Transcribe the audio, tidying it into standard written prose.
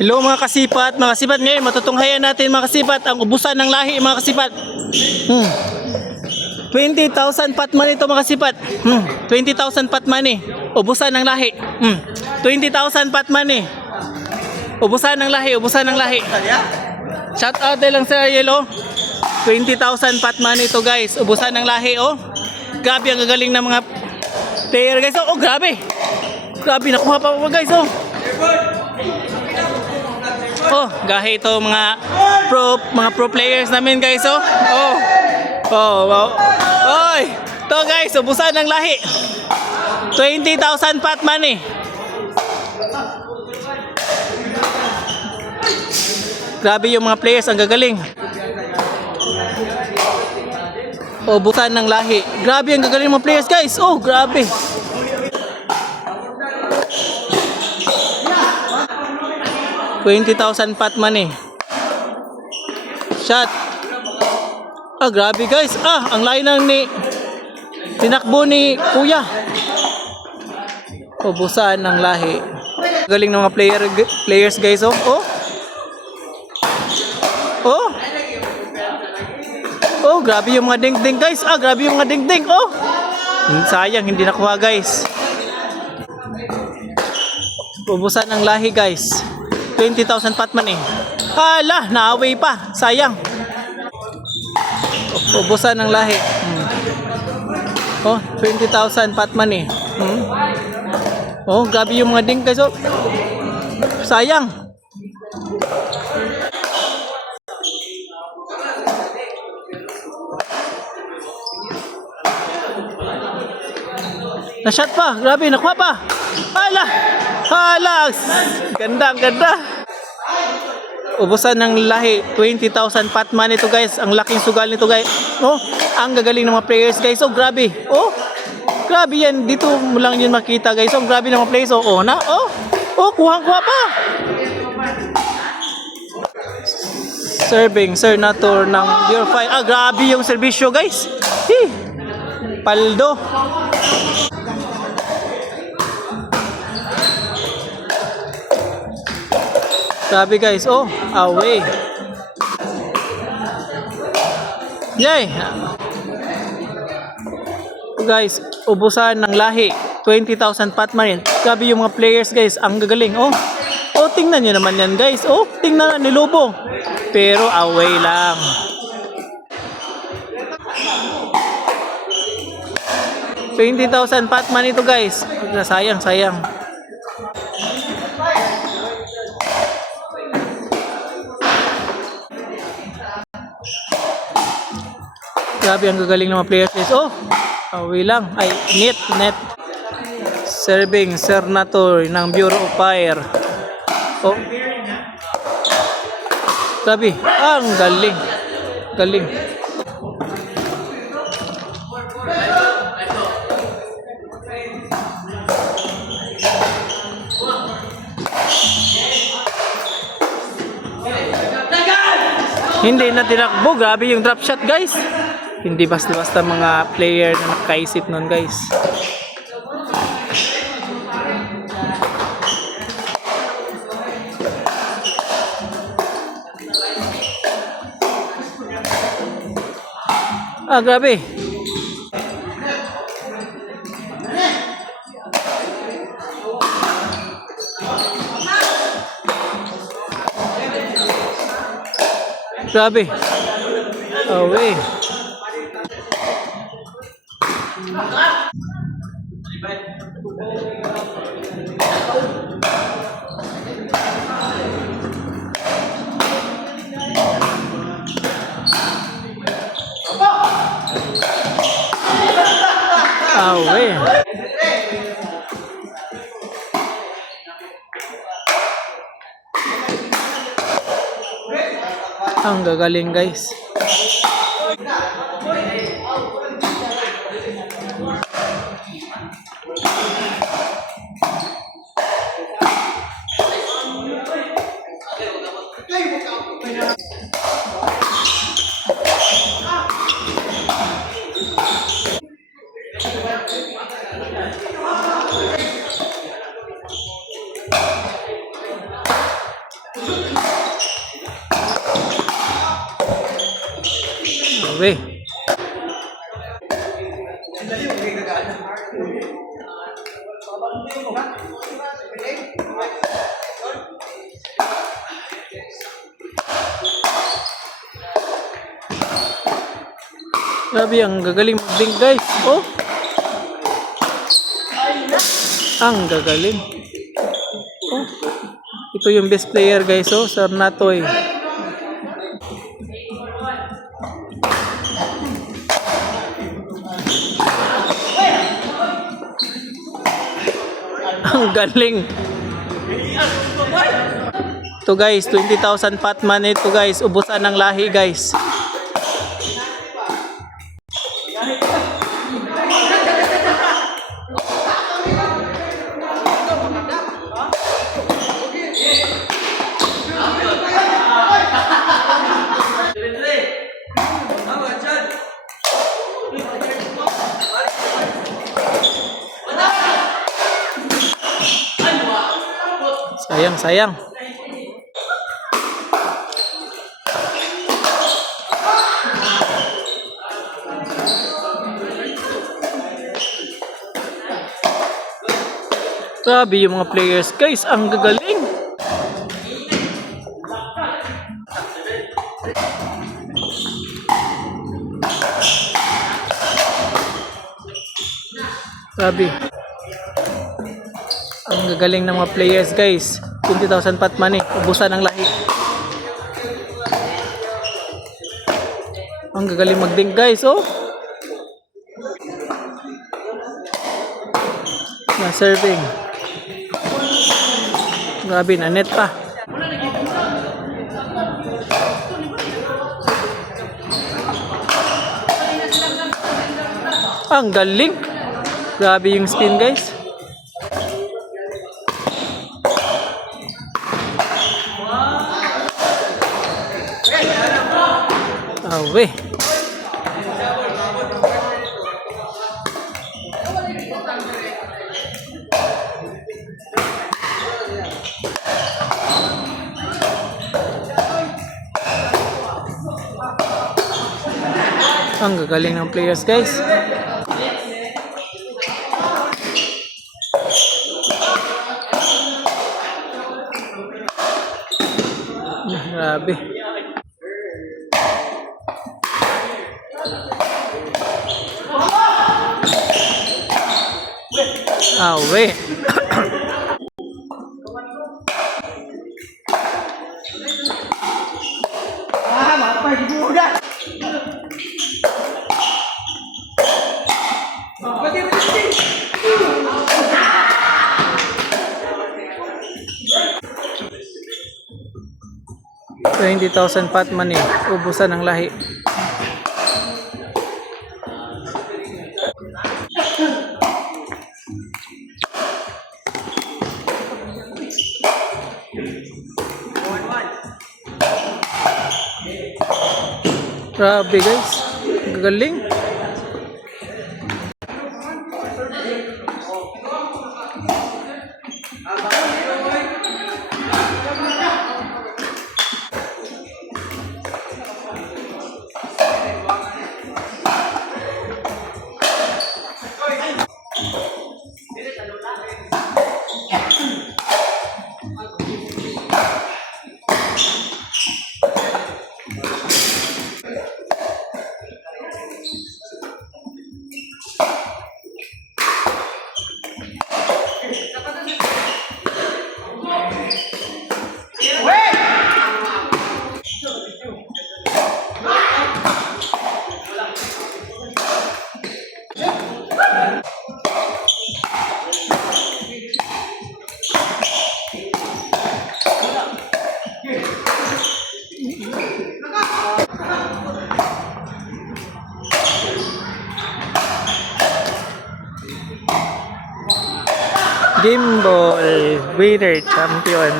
Hello mga kasipat, ngayon matutunghayan natin mga kasipat ang ubusan ng lahi mga kasipat. 20,000 pat money ito mga kasipat. 20,000 pat money, ubusan ng lahi. 20,000 pat money. Ubusan ng lahi. Shout out lang sa Yellow. 20,000 pat money ito guys, ubusan ng lahi oh. Grabe ang gagaling ng mga player guys. Oh, grabe. Grabe nakuha pa guys oh. Oh, gahe ito mga pro players namin guys oh. Wow. Oy, to guys, ubusan ng lahi. 20,000 pat money. Grabe yung mga players, ang gagaling. Ubusan ng lahi. Grabe ang gagaling ng mga players guys. Oh, grabe. $20,000 pat money. Shot. Grabe guys. Ang layo ng tinakbo ni Kuya. Ubusan ng lahi. Galing ng mga players guys oh. Oh, grabe yung mga ding-ding guys. Grabe yung mga ding-ding oh. Sayang hindi nakuha guys. Ubusan ng lahi guys. 20,000 pat money. Hala, na-away pa. Sayang. Ubusan ng lahi. 20,000 pat money. Oh, grabe yung mga ding guys. Oh. Sayang. Na-shot pa. Grabe, nakuha pa. Hala. Ganda. Ubusan ng lahi. 20,000 pat money ito guys. Ang laking sugal nito guys. Oh, ang gagaling ng mga players guys. Oh, grabe. Oh, grabe yan. Dito mo lang yun makita guys. Oh, grabe ng mga players. Kuha pa. Serving, Sir Natur ng Pure Fire. Grabe yung serbisyo guys. Paldo. Grabe guys, away. Yay! Guys, ubusan ng lahi. 20,000 pat money. Grabe yung mga players guys, ang gagaling. Tingnan nyo naman yan guys. Tingnan na nilubo. Pero away lang. $20,000 pat money to guys. Sayang. Grabe ang gagaling ng mga players guys. Away lang. Net. Serving, Sir Natur ng Bureau of Fire. Grabe. Ang galing. Hindi na tinakbo. Grabe yung drop shot guys. Hindi basta-basta mga player na nakaisip nun guys. Grabe. Away. Ang gagaling guys. Uy. Grabe, ang gagaling mag-dink guys. Oh. Ang gagaling. Oh. Ito yung best player guys, oh, Sir Natoy. Ang galing. Ito guys, 20,000 patman ito guys. Ubusan ng lahi guys. Sayang, sayang. Grabe yung mga players guys, ang gagaling. Grabe. Ang gagaling ng mga players guys. 20,000 pat money, ubusan ng lahi. Ang gagaling mag-dink guys, oh. Na serving. Grabe, na net pa. Ang galing. Grabe yung spin guys. Awe. Ang gagaling ng players guys. Grabe. Awe. $20,000 pat money, ubusan ng lahi. Grabe guys, gagaling. Gimbal winner champion.